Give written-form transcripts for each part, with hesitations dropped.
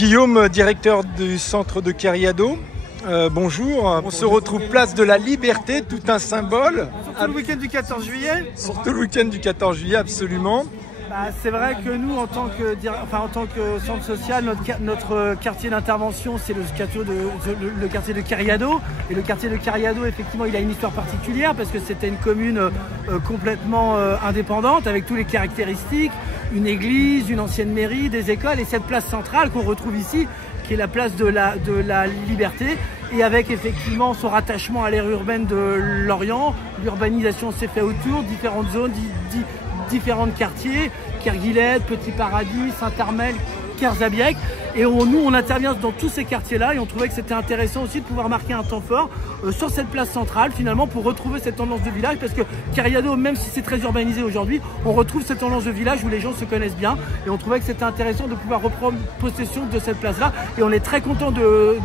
Guillaume, directeur du centre de Cariado. Bonjour, on se retrouve place de la Liberté, tout un symbole. Surtout le week-end du 14 juillet. Surtout le week-end du 14 juillet, absolument. C'est vrai que nous, en tant que centre social, notre quartier d'intervention, c'est le quartier de Cariado. Et le quartier de Cariado, effectivement, il a une histoire particulière parce que c'était une commune complètement indépendante avec toutes les caractéristiques, une église, une ancienne mairie, des écoles et cette place centrale qu'on retrouve ici, qui est la place de la Liberté, et avec effectivement son rattachement à l'aire urbaine de Lorient. L'urbanisation s'est faite autour, différentes zones, différents quartiers, Kerguillet, Petit Paradis, Saint-Armel, Kerzabiec. Et nous, on intervient dans tous ces quartiers-là et on trouvait que c'était intéressant aussi de pouvoir marquer un temps fort sur cette place centrale, finalement, pour retrouver cette tendance de village, parce que Cariado, même si c'est très urbanisé aujourd'hui, on retrouve cette tendance de village où les gens se connaissent bien et on trouvait que c'était intéressant de pouvoir reprendre possession de cette place-là et on est très content de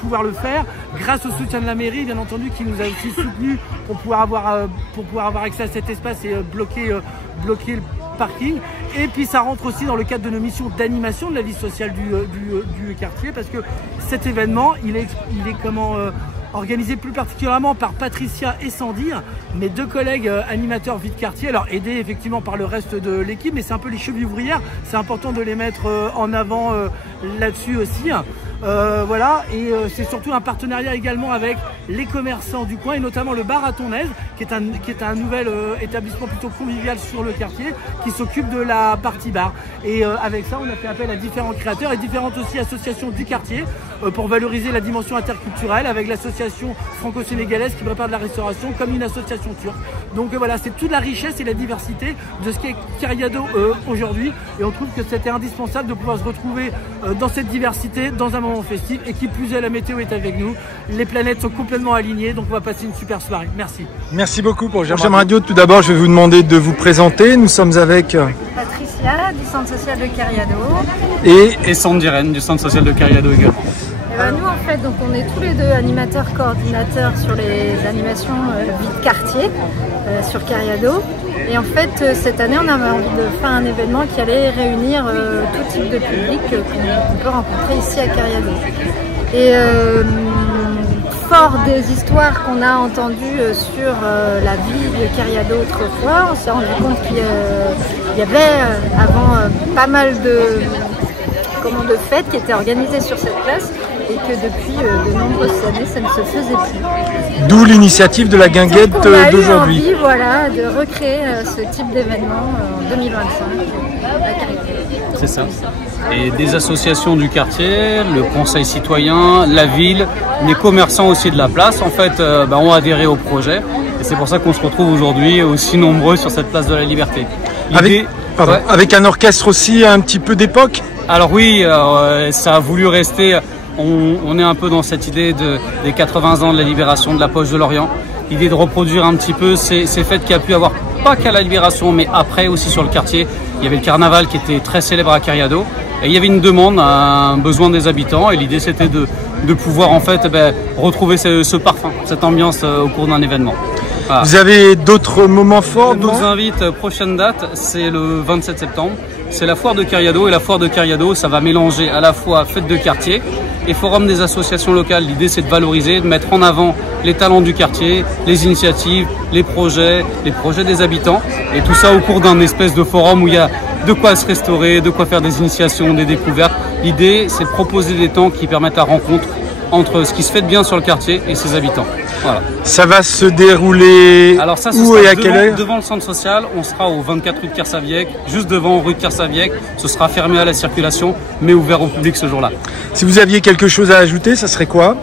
pouvoir le faire grâce au soutien de la mairie, bien entendu, qui nous a aussi soutenus pour pouvoir avoir accès à cet espace et bloquer le parking. Et puis ça rentre aussi dans le cadre de nos missions d'animation de la vie sociale du quartier, parce que cet événement, il est organisé plus particulièrement par Patricia et Sandy, mes deux collègues animateurs vie de quartier, alors aidés effectivement par le reste de l'équipe, mais c'est un peu les chevilles ouvrières, c'est important de les mettre en avant là-dessus aussi. Voilà, et c'est surtout un partenariat également avec les commerçants du coin et notamment le bar à Tonnaise, qui est un nouvel établissement plutôt convivial sur le quartier, qui s'occupe de la partie bar. Et avec ça, on a fait appel à différents créateurs et différentes aussi associations du quartier pour valoriser la dimension interculturelle, avec l'association franco-sénégalaise qui prépare de la restauration, comme une association turque. Donc voilà, c'est toute la richesse et la diversité de ce qu'est Cariado aujourd'hui, et on trouve que c'était indispensable de pouvoir se retrouver dans cette diversité, dans un moment festif, et qui plus est, la météo est avec nous, les planètes sont complètement alignées, donc on va passer une super soirée. Merci. Merci beaucoup pour J'aime Radio. Tout d'abord, je vais vous demander de vous présenter. Nous sommes avec Patricia du centre social de Cariado et Sandy Rennes du centre social de Cariado également. Nous en fait, donc on est tous les deux animateurs, coordinateurs sur les animations vie de quartier sur Cariado. Et en fait, cette année, on avait envie de faire un événement qui allait réunir tout type de public qu'on peut rencontrer ici à Cariado. Et fort des histoires qu'on a entendues sur la vie de Cariado autrefois, on s'est rendu compte qu'il y avait avant pas mal de fêtes qui étaient organisées sur cette place et que depuis de nombreuses années, ça ne se faisait plus. D'où l'initiative de la guinguette d'aujourd'hui. Envie, voilà, de recréer ce type d'événement en 2025 à Cariado. C'est ça. Et des associations du quartier, le conseil citoyen, la ville, les commerçants aussi de la place, en fait, ont adhéré au projet. Et c'est pour ça qu'on se retrouve aujourd'hui aussi nombreux sur cette place de la Liberté. Avec un orchestre aussi un petit peu d'époque. Alors oui, ça a voulu rester. On est un peu dans cette idée des 80 ans de la libération de la poche de Lorient. L'idée de reproduire un petit peu ces fêtes qu'il y a pu avoir, pas qu'à la libération, mais après aussi sur le quartier. Il y avait le carnaval qui était très célèbre à Cariado. Et il y avait une demande, un besoin des habitants. Et l'idée, c'était de pouvoir en fait retrouver ce parfum, cette ambiance au cours d'un événement. Voilà. Vous avez d'autres moments forts? On vous invite, prochaine date, c'est le 27 septembre. C'est la foire de Cariado, et la foire de Cariado, ça va mélanger à la fois fête de quartier et forum des associations locales. L'idée, c'est de valoriser, de mettre en avant les talents du quartier, les initiatives, les projets des habitants, et tout ça au cours d'un espèce de forum où il y a de quoi se restaurer, de quoi faire des initiations, des découvertes. L'idée, c'est de proposer des temps qui permettent la rencontre entre ce qui se fait de bien sur le quartier et ses habitants. Voilà. Ça va se dérouler où et à quelle heure? Devant le centre social, on sera au 24 rue de Kersabiec, juste devant rue de Kersabiec. Ce sera fermé à la circulation, mais ouvert au public ce jour-là. Si vous aviez quelque chose à ajouter, ça serait quoi?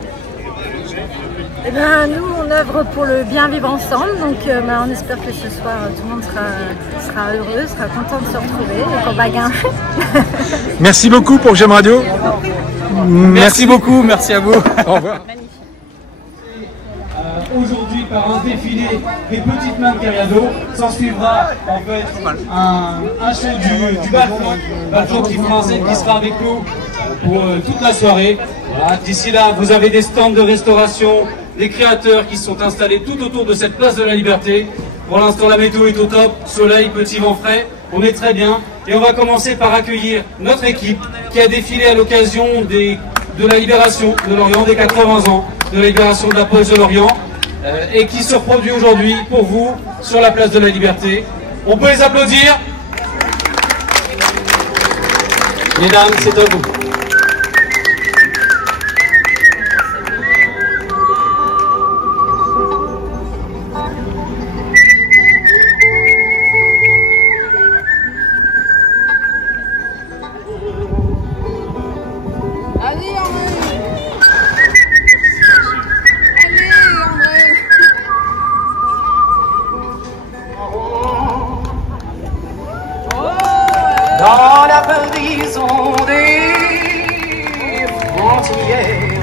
Eh bien, nous, on œuvre pour le bien vivre ensemble, donc on espère que ce soir, tout le monde sera heureux, sera content de se retrouver et qu'on va gagner. Merci beaucoup pour J'aime Radio. Merci beaucoup, merci à vous. Au revoir. Aujourd'hui, par un défilé des petites mains de Cariado, s'en suivra en fait un show du Balfon qui français qui sera avec nous pour toute la soirée. Voilà. D'ici là, vous avez des stands de restauration, des créateurs qui sont installés tout autour de cette place de la Liberté. Pour l'instant, la météo est au top, soleil, petit vent frais. On est très bien. Et on va commencer par accueillir notre équipe qui a défilé à l'occasion de la libération de Lorient, des 80 ans de la libération de la Poste de Lorient, et qui se reproduit aujourd'hui pour vous sur la place de la Liberté. On peut les applaudir. Mesdames, c'est à vous. Dans la prison des frontières,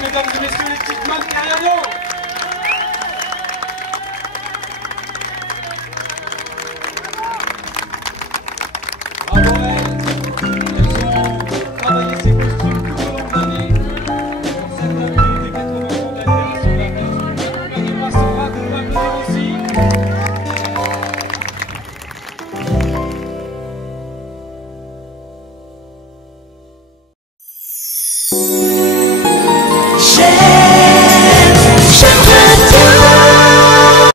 mesdames et messieurs, les petites mains de Cariado. Bravo elles ont travaillé ces costumes tout au long de l'année.